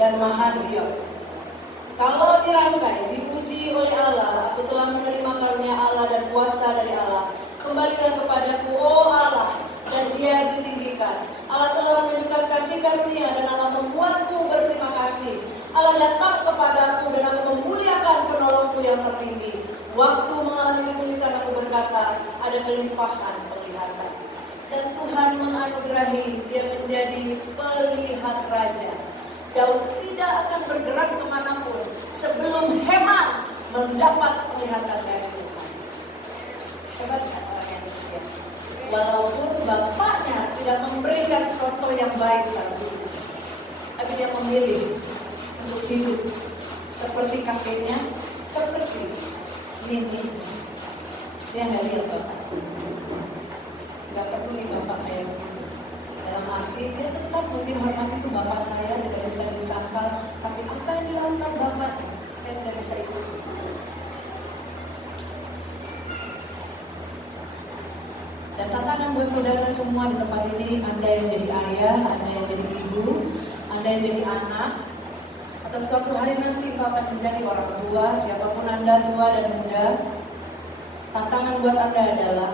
dan Mahaziot. Kalau dirangkai, dipuji oleh Allah, aku telah menerima karunia Allah dan kuasa dari Allah. Kembalilah kepadaku, oh Allah, dan biar ditinggikan. Allah telah menunjukkan kasih karunia dan Allah membuatku berterima kasih. Allah datang kepadaku dan aku memuliakan penolongku yang tertinggi. Waktu mengalami kesulitan aku berkata, ada kelimpahan penglihatan. Dan Tuhan menganugerahi dia menjadi pelihat raja. Daud tidak akan bergerak kemanapun sebelum Heman mendapat penglihatan dari Tuhan. Hebat orang yang setia. Walaupun bapaknya tidak memberikan contoh yang baik baginya, tapi dia memilih untuk hidup seperti kakeknya, seperti Nini. Dia nggak lihat bapak, nggak peduli bapak kayak begitu. Dalam arti dia tetap mungkin hormati itu bapak saya, tidak bisa disangkal, tapi apa yang dilakukan bapaknya saya tidak bisa ikuti. Dan tantangan buat saudara semua di tempat ini, Anda yang jadi ayah, Anda yang jadi ibu, Anda yang jadi anak, atau suatu hari nanti kau akan menjadi orang tua, siapapun Anda tua dan muda. Tantangan buat Anda adalah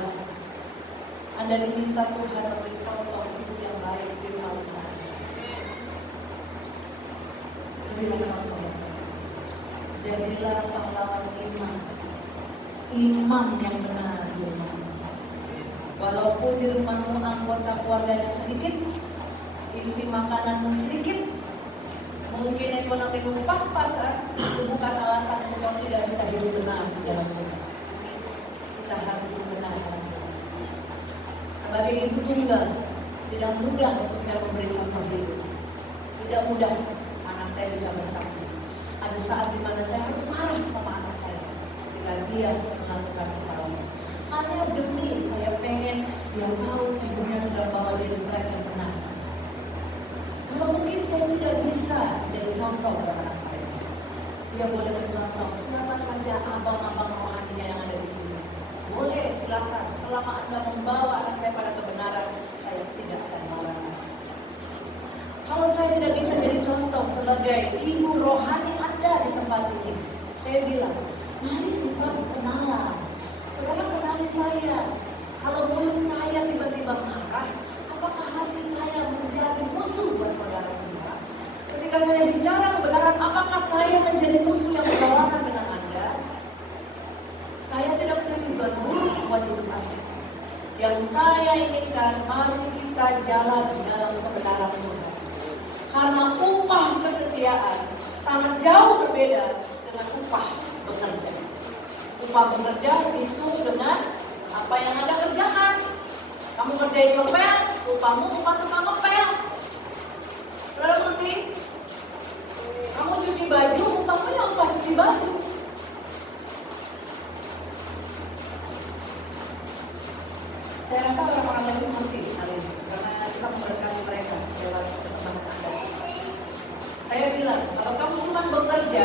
Anda diminta Tuhan memberi contoh hidup yang baik di Tuhan. Berilah contoh. Jadilah pahlawan iman, imam yang benar di rumah. Walaupun di rumahmu anggota keluarganya sedikit, isi makananmu sedikit, mungkin ekonomimu pas-pasan, itu bukan alasan untuk tidak bisa hidup benar di dalam Tuhan. Kita harus hidup benar dalam Tuhan. Sebagai ibu tunggal, tidak mudah untuk saya memberi contoh hidup. Tidak mudah anak saya bisa bersaksi. Ada saat di mana saya harus marah sama anak saya ketika dia melakukan kesalahan. Hanya demi saya pengen dia tahu ibunya sedang bawa dia di track yang benar. Kalau mungkin saya tidak bisa jadi contoh buat anak saya, dia boleh mencontoh siapa saja abang-abang rohaninya yang ada di sini. Boleh, silakan. Selama Anda membawa anak saya pada kebenaran, saya tidak akan melarang. Kalau saya tidak bisa jadi contoh sebagai ibu rohani Anda di tempat ini, saya bilang, mari kita kenalan. Saudara kenali saya. Kalau mulut saya tiba-tiba marah, apakah hati saya menjadi musuh buat saudara semua? Ketika saya bicara kebenaran, apakah saya menjadi musuh yang berlawanan dengan Anda? Saya tidak punya tujuan buruk buat hidup Anda. Yang saya inginkan, mari kita jalan dalam kebenaran Tuhan. Karena upah kesetiaan sangat jauh berbeda dengan upah bekerja. Upah bekerja itu dengan apa yang Anda kerjakan. Kamu kerjain ngepel, upahmu upah tukang ngepel. Saudara ngerti? Kamu cuci baju, upahmu ya upah cuci baju. Saya rasa orang-orang lain mengerti hal ini, karena kita memberkati mereka lewat persembahan Anda. Saya bilang, kalau kamu cuma bekerja,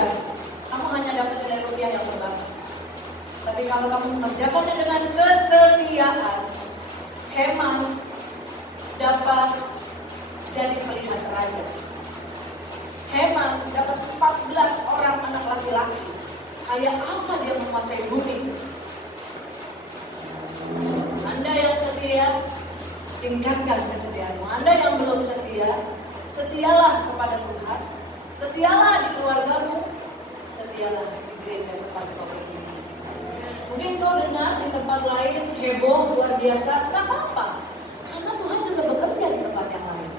kalau kamu mengerjakannya dengan kesetiaan, Heman dapat jadi pelihara raja. Heman dapat 14 orang anak laki-laki. Kayak apa dia menguasai bumi? Anda yang setia, tingkatkan kesetiaanmu. Anda yang belum setia, setialah kepada Tuhan. Setialah di keluargamu. Setialah di gereja tempat kau pergi. Mungkin kau dengar di tempat lain heboh luar biasa, tak apa-apa. Karena Tuhan juga bekerja di tempat yang lain.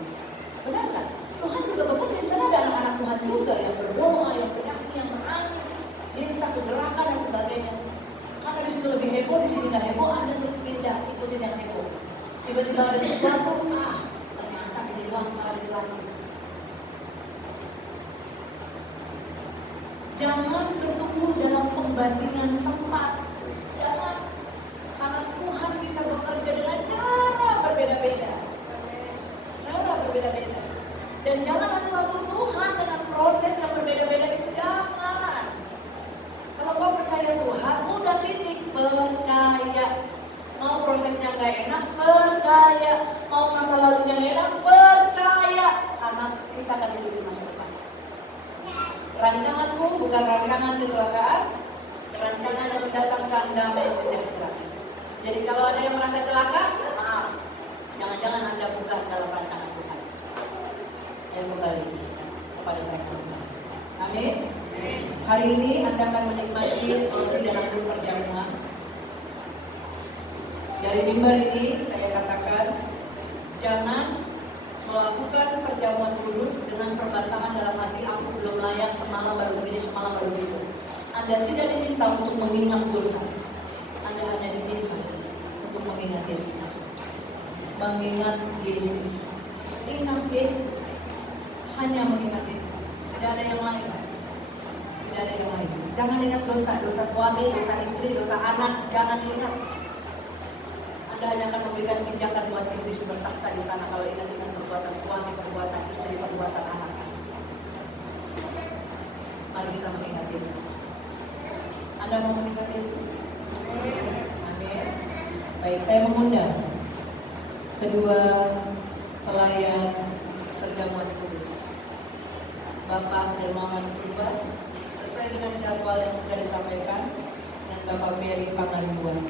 Benar kan? Tuhan juga bekerja di sana, ada anak-anak Tuhan juga yang berdoa, yang bernyanyi, yang menangis, minta kegerakan dan sebagainya. Karena di situ lebih heboh, di sini nggak heboh, Anda terus pindah, ikutin yang heboh. Tiba-tiba ada sesuatu, ternyata ini doang malah dilakukan. Jangan bertumbuh dalam pembandingan tempat. Jangan, karena Tuhan bisa bekerja dengan cara berbeda-beda. Cara berbeda-beda. Dan jangan atur-atur Tuhan dengan proses yang berbeda-beda itu, jangan. Kalau kau percaya Tuhan, udah titik, percaya. Mau prosesnya gak enak, percaya. Mau masa lalunya gak enak, percaya. Karena kita akan hidup di masa depan. Rancanganku bukan rancangan kecelakaan, rancangan yang mendatangkan damai sejahtera. Jadi kalau ada yang merasa celaka, maaf, jangan-jangan Anda bukan dalam rancangan Tuhan. Yang kembali kepada Tuhan. Amin. Hari ini Anda akan menikmati roti dan anggur perjamuan. Dari mimbar ini saya katakan, jangan melakukan perjamuan kudus dengan perbantahan dalam hati, aku belum layak, semalam baru begini, semalam baru begitu. Anda tidak diminta untuk mengingat dosa. Anda hanya diminta untuk mengingat Yesus. Mengingat Yesus. Ingat Yesus. Hanya mengingat Yesus. Tidak ada yang lain. Tidak ada yang lain. Jangan ingat dosa. Dosa suami, dosa istri, dosa anak. Jangan ingat. Anda hanya akan memberikan pijakan buat iblis bertakhta di sana kalau ingat-ingat perbuatan suami, perbuatan istri, perbuatan anak. Mari kita mengingat Yesus. Anda mau mengingat Yesus? Amin. Baik, saya mengundang kedua pelayan perjamuan kudus, Bapak Dermawan Purba, sesuai dengan jadwal yang sudah disampaikan, dan Bapak Ferry Pangaribuan.